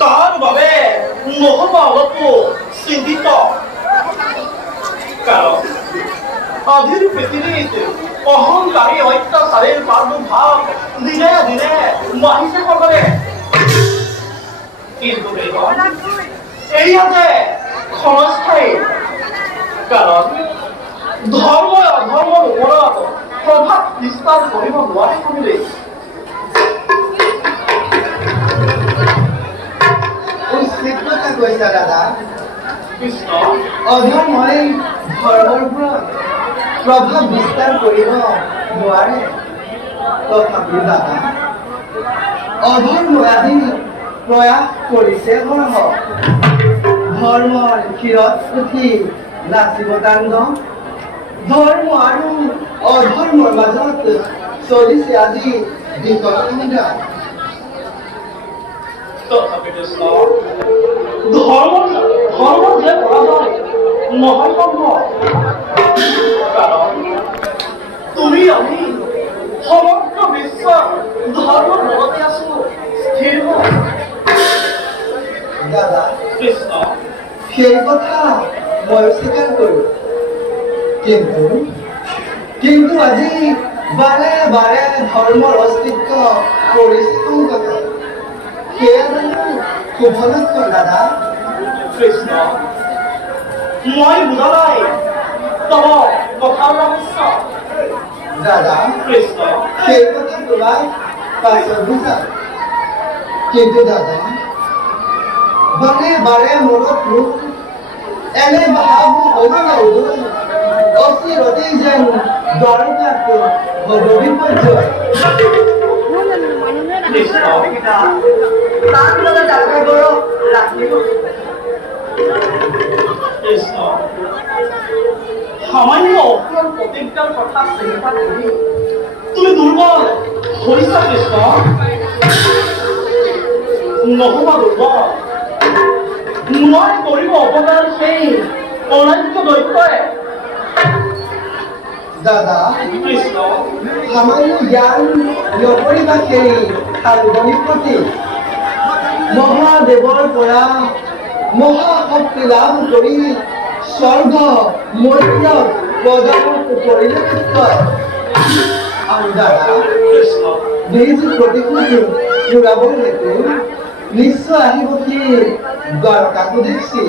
তাৰ বাবে নহ'ব অলপো চিন্তিত কাৰণ আজিৰ পৃথিৱীত অহংকাৰী অত্যাচাৰীৰ প্ৰাদুৰ্ভাৱ দিনে দিনে বাঢ়িছে সকলে কিন্তু এয়া যে ক্ষণস্থায়ী কাৰণ ধৰ্মই অধৰ্মৰ ওপৰত প্ৰভাৱ বিস্তাৰ কৰিব নোৱাৰে শুনিলে উচিত কথা কৈছা দাদা কৃষ্ণ অধৰ্মই ধৰ্মৰ ওপৰত প্ৰভাৱ বিস্তাৰ কৰিব নোৱাৰে তথাপিও দাদা অধৰ্মই আজি প্ৰয়াস কৰিছে ধৰ্মৰ শিৰত উঠি নাচিব তাণ্ডৱ ধৰ্ম আৰু অধৰ্মৰ মাজত চলিছে আজি বিকট সংগ্ৰাম ধৰ্ম যে পৰাজয় নহয় সম্ভৱ কাৰণ তুমি আমি সমগ্ৰ বিশ্বৰ ধৰ্মৰ লগতে আছো স্থিৰ দাদা কৃষ্ণ সেই কথা মই স্বীকাৰ কৰোঁ কিন্তু আজি বাৰে বাৰে ধৰ্মৰ অস্তিত্ব কৰিছে সংকটে সেয়া জানো শুভ লক্ষণ দাদা কৃষ্ণ মই বুজা নাই তব কথাৰ ৰহস্য দাদা কৃষ্ণ সেই কথা তোমাক পাছত বুজা কিন্তু দাদা বাৰে বাৰে মনত মোক এনে ভাৱ হ'ব লাগিব অচিৰতেই যেন দৰকাৰটো হ'ব বিপৰ্যয় সামান্য অপূৰণ প্ৰতিজ্ঞাৰ কথা চিন্তা কৰি তুমি দুৰ্বল হৈছা কৃষ্ণ নহবা দুৰ্বল মই কৰিব অৱদান সেই অনান্য দৈত্যই দাদা কৃষ্ণ সামান্য জ্ঞান নকৰিবা সেই সাৰ্বজনীন প্ৰতি মহাদেৱৰ পৰা মহাশক্তি লাভ কৰি স্বৰ্গ মৰ্য পদাৰ্থ পৰিলক্ষিত আৰু দাদা কৃষ্ণ নিজ প্ৰতিশ্ৰুতি ঘূৰাবৰ হেতু নিশ্চয় আহিব সি দ্বাৰকাকো দেখছি